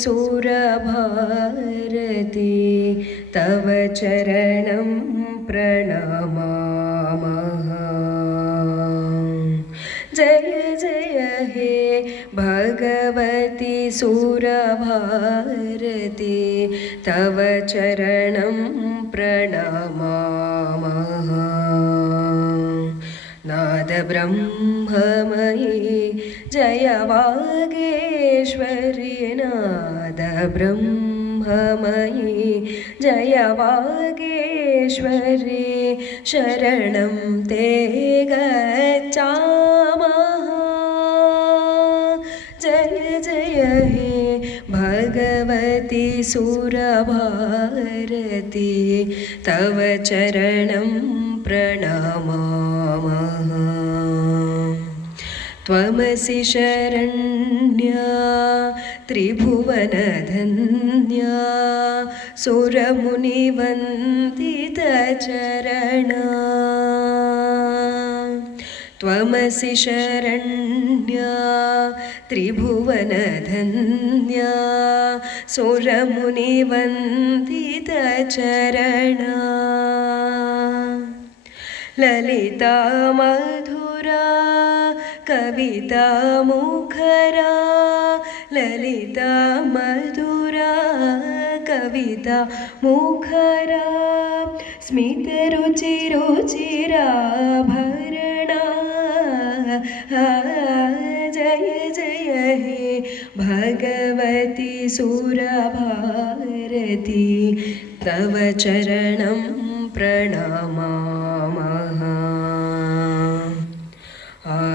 सुरभारती तव चरणं प्रणमामः जय जय हे भगवति सुरभारती तव चरणं प्रणमामः नादब्रह्ममयी जय वागेश्वरि नादब्रह्ममयी जय वागेश्वरि शरणं ते गच्छामः। जय जय हे भगवति सुरभारती, तव चरणं प्रणमामः। त्वमसि शरण्या त्रिभुवनधन्या सुरमुनिवन्दितचरणा। त्वमसि शरण्या त्रिभुवनधन्या सुरमुनिवन्दितचरणा। ललिता मधुरा കവിതാമുഖരാ ലളിത മധുരാ കവിത മുഖരാ സ്മിതരുചിരുചിരാ ഭരണ ജയ ജയ ഹേ. ഭഗവതി സുരഭാരതി തവ ചരണം പ്രണമാമഹ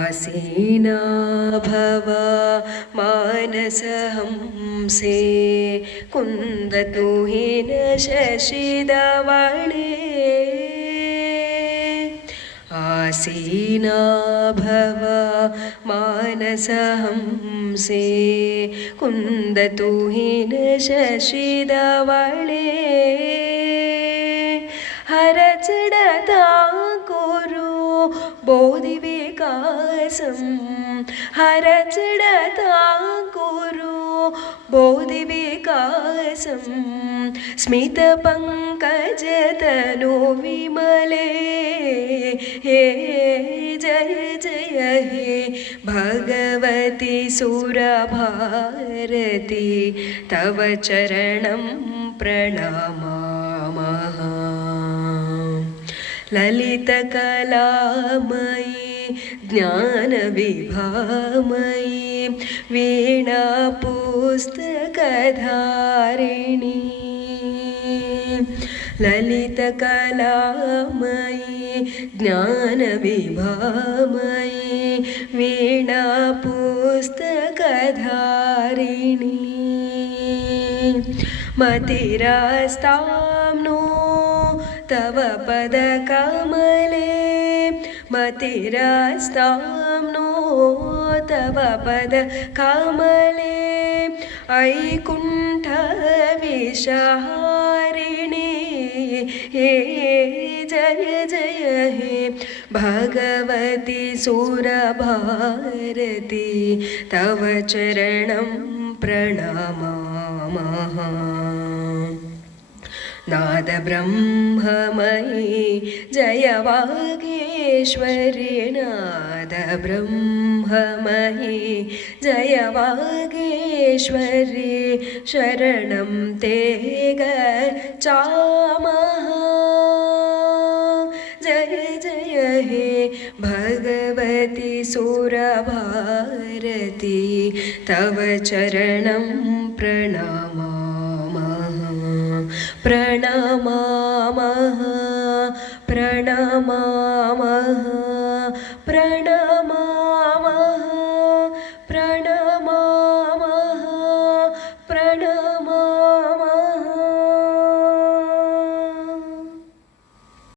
आसीना भव मानसहंसे कुन्दतुहिन शशिदवणे आसीना भव मानसहंसे कुन्दतुहिन शशिदवळे ഹരച്ചിടതാകുരു ബോധിവികാസം. ഹരച്ചിടതാകുരു ബോധിവികാസം. സ്മിത പങ്കജതനോ വിമലേ ഹേ ജയ ജയ ഹേ. ഭഗവതി സുരഭാരതി തവ ചരണം പ്രണാമ. ललितकलामयी ज्ञानविभामयी वीणापुस्तकधारिणी। ललितकलामयी ज्ञानविभामयी वीणापुस्तकधारिणी। मतिरास्तां नो तव पदकमले मतिरास्तां नो तव पदकमले ऐकुण्ठविषहारिणि हे जय जय हे भगवति सुरभारती तव चरणं प्रणमामः नादब्रह्ममयी जय वागेश्वरि नादब्रह्ममयी जय वागेश्वरि शरणं ते गच्छामः। जय जय हे भगवति सुरभारती तव चरणं प्रणमामः പ്രണമാമ പ്രണമാമ പ്രണ